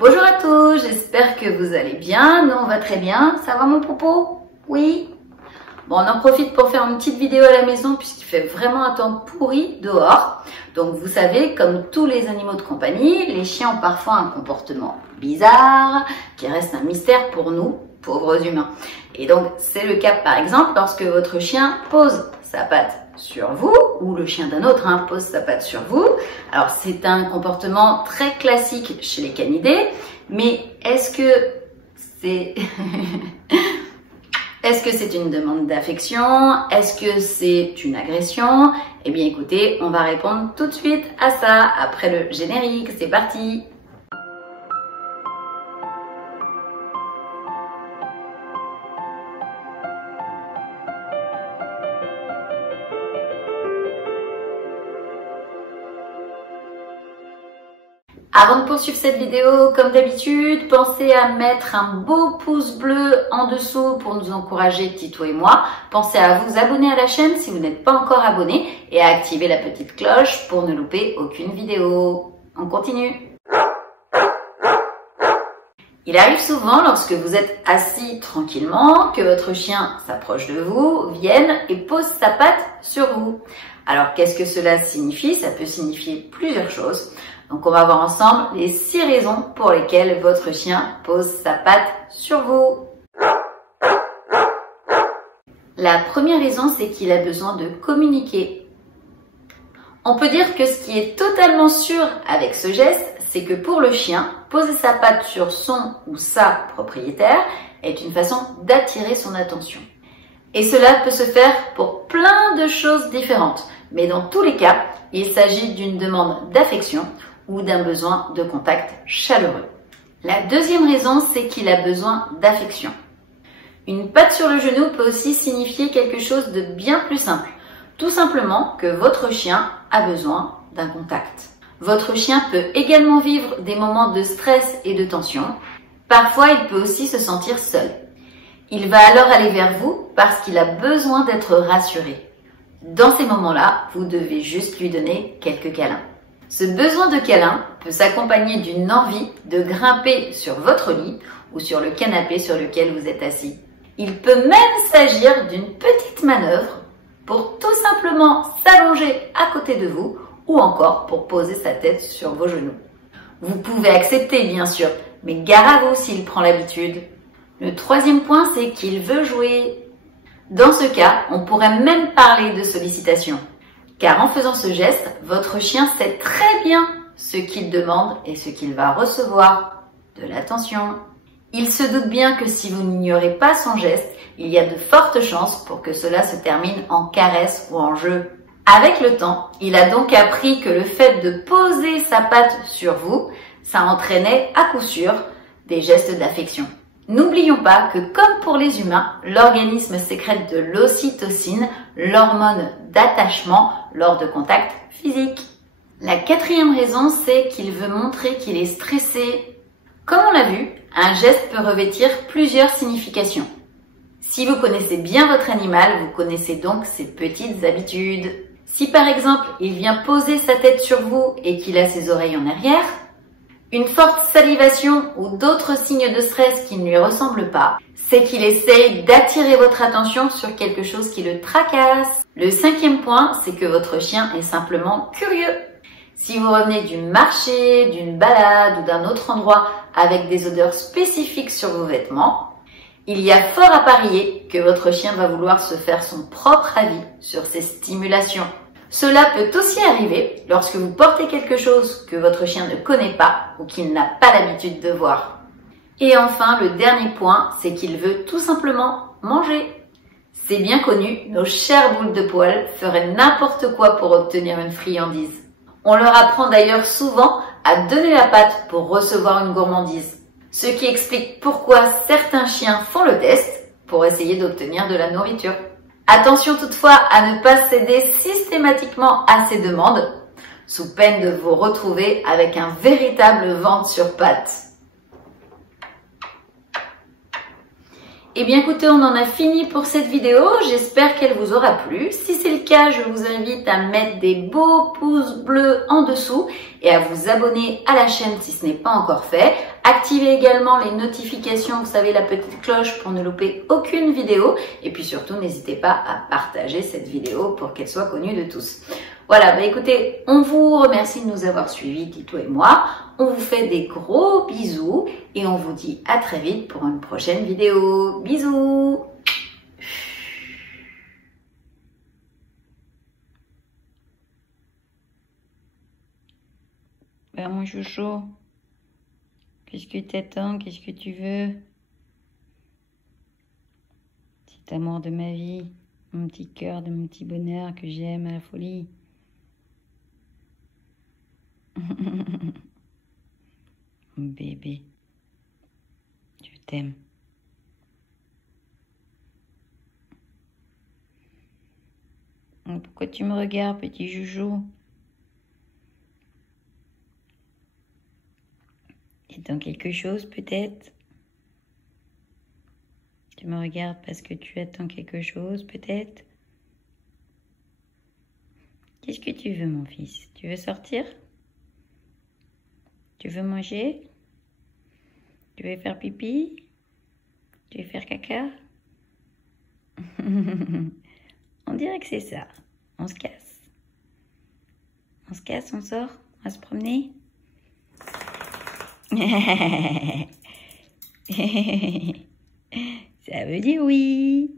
Bonjour à tous, j'espère que vous allez bien. Nous on va très bien. Ça va mon popo? Oui? Bon, on en profite pour faire une petite vidéo à la maison puisqu'il fait vraiment un temps pourri dehors. Donc vous savez, comme tous les animaux de compagnie, les chiens ont parfois un comportement bizarre qui reste un mystère pour nous, pauvres humains. Et donc c'est le cas par exemple lorsque votre chien pose sa patte sur vous ou le chien d'un autre pose sa patte sur vous. Alors c'est un comportement très classique chez les canidés, mais est-ce que c'est est-ce que c'est une demande d'affection? Est-ce que c'est une agression? Eh bien écoutez, on va répondre tout de suite à ça après le générique. C'est parti! Avant de poursuivre cette vidéo, comme d'habitude, pensez à mettre un beau pouce bleu en dessous pour nous encourager, Tito et moi. Pensez à vous abonner à la chaîne si vous n'êtes pas encore abonné et à activer la petite cloche pour ne louper aucune vidéo. On continue. Il arrive souvent lorsque vous êtes assis tranquillement que votre chien s'approche de vous, vienne et pose sa patte sur vous. Alors qu'est-ce que cela signifie? Ça peut signifier plusieurs choses. Donc on va voir ensemble les 6 raisons pour lesquelles votre chien pose sa patte sur vous. La première raison, c'est qu'il a besoin de communiquer. On peut dire que ce qui est totalement sûr avec ce geste, c'est que pour le chien, poser sa patte sur son ou sa propriétaire est une façon d'attirer son attention. Et cela peut se faire pour plein de choses différentes. Mais dans tous les cas, il s'agit d'une demande d'affection ou d'un besoin de contact chaleureux. La deuxième raison, c'est qu'il a besoin d'affection. Une patte sur le genou peut aussi signifier quelque chose de bien plus simple. Tout simplement que votre chien a besoin d'un contact. Votre chien peut également vivre des moments de stress et de tension. Parfois, il peut aussi se sentir seul. Il va alors aller vers vous parce qu'il a besoin d'être rassuré. Dans ces moments-là, vous devez juste lui donner quelques câlins. Ce besoin de câlin peut s'accompagner d'une envie de grimper sur votre lit ou sur le canapé sur lequel vous êtes assis. Il peut même s'agir d'une petite manœuvre pour tout simplement s'allonger à côté de vous ou encore pour poser sa tête sur vos genoux. Vous pouvez accepter bien sûr, mais gare à vous s'il prend l'habitude. Le troisième point, c'est qu'il veut jouer. Dans ce cas, on pourrait même parler de sollicitation. Car en faisant ce geste, votre chien sait très bien ce qu'il demande et ce qu'il va recevoir, de l'attention. Il se doute bien que si vous n'ignorez pas son geste, il y a de fortes chances pour que cela se termine en caresse ou en jeu. Avec le temps, il a donc appris que le fait de poser sa patte sur vous, ça entraînait à coup sûr des gestes d'affection. N'oublions pas que comme pour les humains, l'organisme sécrète de l'ocytocine, l'hormone d'attachement lors de contacts physiques. La quatrième raison, c'est qu'il veut montrer qu'il est stressé. Comme on l'a vu, un geste peut revêtir plusieurs significations. Si vous connaissez bien votre animal, vous connaissez donc ses petites habitudes. Si par exemple, il vient poser sa tête sur vous et qu'il a ses oreilles en arrière, une forte salivation ou d'autres signes de stress qui ne lui ressemblent pas, c'est qu'il essaye d'attirer votre attention sur quelque chose qui le tracasse. Le cinquième point, c'est que votre chien est simplement curieux. Si vous revenez du marché, d'une balade ou d'un autre endroit avec des odeurs spécifiques sur vos vêtements, il y a fort à parier que votre chien va vouloir se faire son propre avis sur ces stimulations. Cela peut aussi arriver lorsque vous portez quelque chose que votre chien ne connaît pas ou qu'il n'a pas l'habitude de voir. Et enfin, le dernier point, c'est qu'il veut tout simplement manger. C'est bien connu, nos chères boules de poils feraient n'importe quoi pour obtenir une friandise. On leur apprend d'ailleurs souvent à donner la patte pour recevoir une gourmandise. Ce qui explique pourquoi certains chiens font le test pour essayer d'obtenir de la nourriture. Attention toutefois à ne pas céder systématiquement à ces demandes, sous peine de vous retrouver avec un véritable ventre sur pattes. Eh bien écoutez, on en a fini pour cette vidéo, j'espère qu'elle vous aura plu. Si c'est le cas, je vous invite à mettre des beaux pouces bleus en dessous et à vous abonner à la chaîne si ce n'est pas encore fait, Activez également les notifications, vous savez, la petite cloche pour ne louper aucune vidéo. Et puis surtout, n'hésitez pas à partager cette vidéo pour qu'elle soit connue de tous. Voilà, bah écoutez, on vous remercie de nous avoir suivis, Tito et moi. On vous fait des gros bisous et on vous dit à très vite pour une prochaine vidéo. Bisous! Ben, mon chouchou, qu'est-ce que t'attends? Qu'est-ce que tu veux? Petit amour de ma vie, mon petit cœur de mon petit bonheur que j'aime à la folie. Bébé, je t'aime. Pourquoi tu me regardes, petit joujou? T'attends quelque chose peut-être? Tu me regardes parce que tu attends quelque chose peut-être? Qu'est-ce que tu veux, mon fils? Tu veux sortir? Tu veux manger? Tu veux faire pipi? Tu veux faire caca? On dirait que c'est ça. On se casse. On se casse, on sort, on va se promener. Ça veut dire oui.